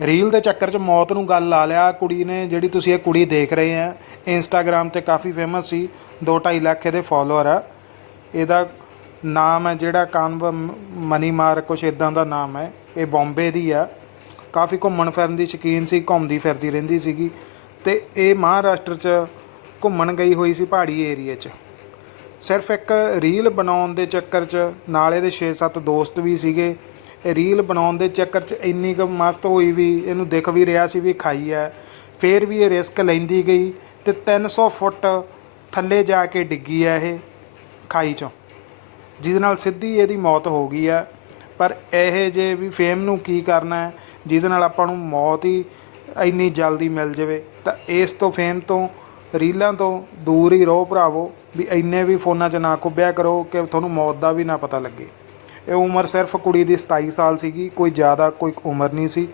Reel ਦੇ ਚੱਕਰ 'ਚ ਮੌਤ ਨੂੰ ਗੱਲ ਲਾ ਲਿਆ। ਕੁੜੀ ਨੇ ਜਿਹੜੀ ਤੁਸੀਂ ਇਹ ਕੁੜੀ ਦੇਖ ਰਹੇ ਆ ਇੰਸਟਾਗ੍ਰam ਤੇ ਕਾਫੀ ਫੇਮਸ ਸੀ 2.5 ਲੱਖ ਇਹਦੇ ਫਾਲੋਅਰ ਆ। ਇਹਦਾ ਨਾਮ ਹੈ ਜਿਹੜਾ ਕਾਨਵ ਮਨੀ ਮਾਰ, ਕੁਛ ਇਦਾਂ ਦਾ ਨਾਮ ਹੈ। ਇਹ ਬੰਬੇ ਦੀ ਆ। ਕਾਫੀ ਘੁੰਮਣ ਫਿਰਨ ਦੀ ਸ਼ੌਕੀਨ ਸੀ, ਘੁੰਮਦੀ ਫਿਰਦੀ ਰਹਿੰਦੀ ਸੀਗੀ। ਤੇ ਇਹ ਮਹਾਰਾਸ਼ਟਰ 'ਚ ਘੁੰਮਣ ਗਈ ਹੋਈ ਸੀ ਪਹਾੜੀ ਏਰੀਏ 'ਚ। ਸਿਰਫ ਇੱਕ ਰੀਲ ਬਣਾਉਣ ਦੇ ਚੱਕਰ 'ਚ ਨਾਲ ਇਹਦੇ 6-7 ਦੋਸਤ ਵੀ ਸੀਗੇ। ਰੀਲ ਬਣਾਉਣ ਦੇ ਚੱਕਰ 'ਚ ਇੰਨੀ ਕੁ ਮਸਤ ਹੋਈ ਵੀ, ਇਹਨੂੰ ਦਿਖ ਵੀ ਰਿਹਾ ਸੀ ਵੀ ਖਾਈ ਹੈ। ਫੇਰ ਵੀ ਇਹ ਰਿਸਕ ਲੈਂਦੀ ਗਈ ਤੇ 300 ਫੁੱਟ ਥੱਲੇ ਜਾ ਕੇ ਡਿੱਗੀ ਹੈ ਇਹ ਖਾਈ 'ਚੋਂ, ਜਿਹਦੇ ਨਾਲ ਸਿੱਧੀ ਇਹਦੀ ਮੌਤ ਹੋ ਗਈ ਹੈ। ਪਰ ਇਹ ਜੇ ਵੀ ਫੇਮ ਨੂੰ ਕੀ ਕਰਨਾ ਹੈ, ਜਿਹਦੇ ਨਾਲ ਆਪਾਂ ਨੂੰ ਮੌਤ ਹੀ ਇੰਨੀ ਜਲਦੀ ਮਿਲ ਜਾਵੇ, ਤਾਂ ਇਸ ਤੋਂ ਫੇਮ ਤੋਂ ਰੀਲਾਂ ਤੋਂ ਦੂਰ ਹੀ ਰਹੋ ਭਰਾਵੋ, ਵੀ ਇੰਨੇ ਵੀ ਫੋਨਾਂ 'ਚ ਨਾ ਕੁੱਬਿਆ ਕਰੋ ਕਿ ਤੁਹਾਨੂੰ ਮੌਤ ਦਾ ਵੀ ਨਾ ਪਤਾ ਲੱਗੇ। ਇਹ ਉਮਰ ਸਿਰਫ ਕੁੜੀ ਦੀ 27 ਸਾਲ ਸੀਗੀ ਕੋਈ ਜ਼ਿਆਦਾ ਕੋਈ ਉਮਰ ਨਹੀਂ ਸੀ।